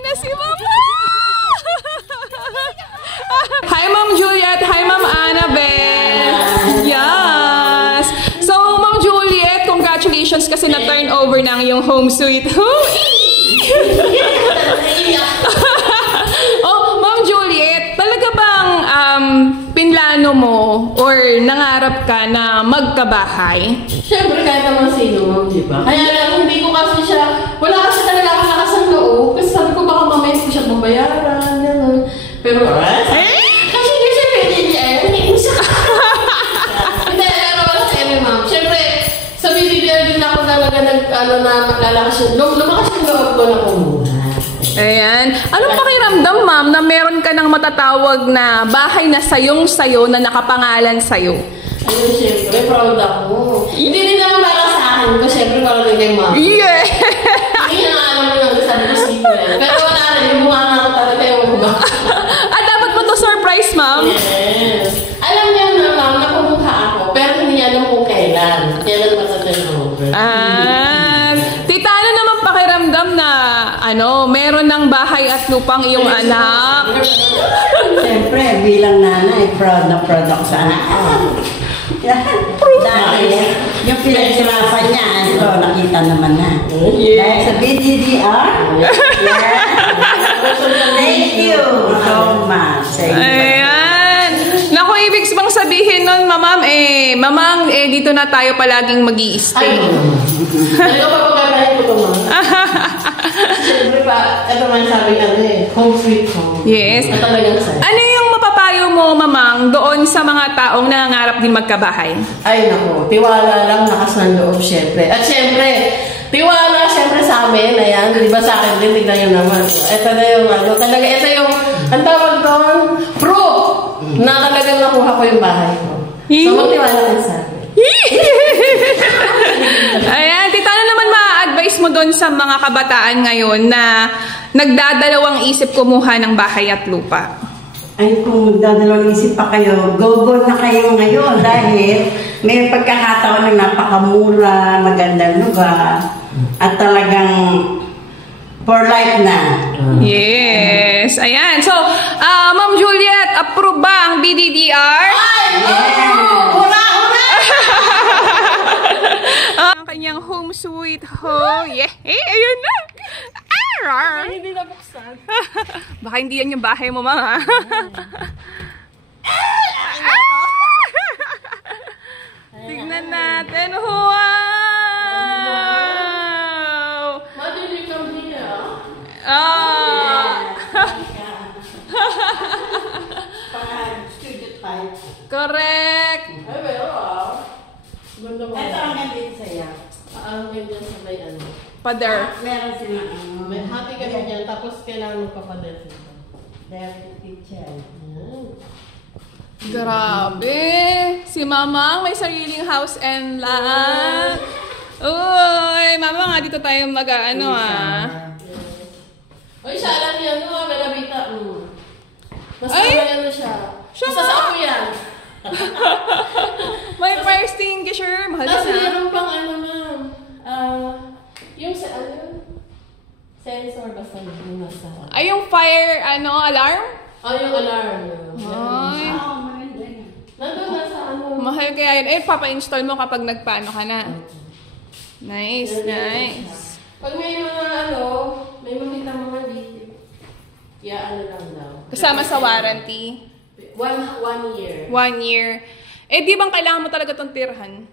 na si Mama! Hi, Ma'am Juliet! Hi, Ma'am Annabelle! Yes! So, Ma'am Juliet, congratulations kasi na-turn over na ang iyong home sweet home. Oh, Ma'am Juliet, talaga bang pinlano mo or nangarap ka na magkabahay? Siyempre, kahit naman sino, Ma'am, di ba? Kaya lang, hindi ko kasi siya, wala kasi talaga akong lakas ng loob. Kasi sabi ko, baka mamaya hindi ko siya mabayaran, gano'n. Pero, kasi hindi siya pwede niya, hindi siya. Hindi, pero wala sa eme, Ma'am. Siyempre, sa BDDR din ako talaga lumakas yung loob ko na kumuha. Ayan. Anong pakiramdam, Ma'am, na meron ka ng matatawag na bahay na sayong-sayo na nakapangalan sa'yo? Ayun, siyempre, proud ako. Hindi din naman para sa akin ko, siyempre, para din kay Ma'am. Yeah! Hindi na alam mo lang, sabi ko secret. Pero wala rin, yung mukha nga ako talaga yung mukha. At dapat mo to surprise, Ma'am? Yes. Alam niya na, Ma'am, na kumukha ako, pero hindi niya alam kung kailan. Kailan matatin over. Tita, ano naman pakiramdam na, meron ng bahay at lupang iyong anak? Siyempre, bilang nanay, proud na proud ako sa anak ko. Dahil yung pinagsirapan niya, nakita naman na. Dahil sa BDDR, thank you so much. Ayan. Naku, ibig bang sabihin nun, Mamang, dito na tayo palaging mag-i-stay. Talaga pa pagkakain ko ito, Ma'am. Siyempre pa, ito man sabi home sweet home. Yes. Ano yung mapapayo mo, Mamang, doon sa mga taong nangangarap din magkabahay? Ay, naku. Tiwala lang, lakas ng loob, siyempre. At siyempre, tiwala siyempre sa amin. Ayan, di ba sa akin din, tignan nyo naman. Ito na yung, talaga, ito yung, ang tawag doon, proof na talagang nakuha ko yung bahay ko. So, magtiwala kayo sa akin. Ayan, tita, ano naman ma-advise mo doon sa mga kabataan ngayon na nagdadalawang isip kumuha ng bahay at lupa? Ay, kung magdadalawang isip pa kayo, go na kayo ngayon dahil may pagkakataon na napakamura, magandang lugar, at talagang for life na. Yes. Ayan. So, Ma'am Juliet, approve ba ang BDDR? Ay! Hura! Ang kanyang home sweet home. Yeah. Ayun na. Hindi na buksan. Baka hindi yan yung bahay mo, Mama. Tignan natin. Wow! What did you come here? Correct. Ay, pero ganda mo. Ito ang gandito sa'yo. Ang ganda sa may Pader. Meron sila may happy kami dyan, tapos kailangan magpapadel dito. dirty kitchen. Grabe! Si Mamang may sariling house and lot. Uy, Mama nga dito tayo mag-ano Uy, siya alam niya, Belabita. Mas Ay! ano siya. Siya Isa sa ako yan. May fire extinguisher. Mahal Tapos na. meron pang Ma'am. Yung sa sensor basta yung nasa. Ay, yung fire, alarm? Yung alarm. Ay. Maganda yan. Nandun nasa Mahal kaya yun. Papa-install mo kapag nagpaano ka na. Nice, nice. Pag may mga may makita mga dito. Lang daw. Kasama sa warranty. 1 year. 1 year. Di bang kailangan mo talaga itong tirhan?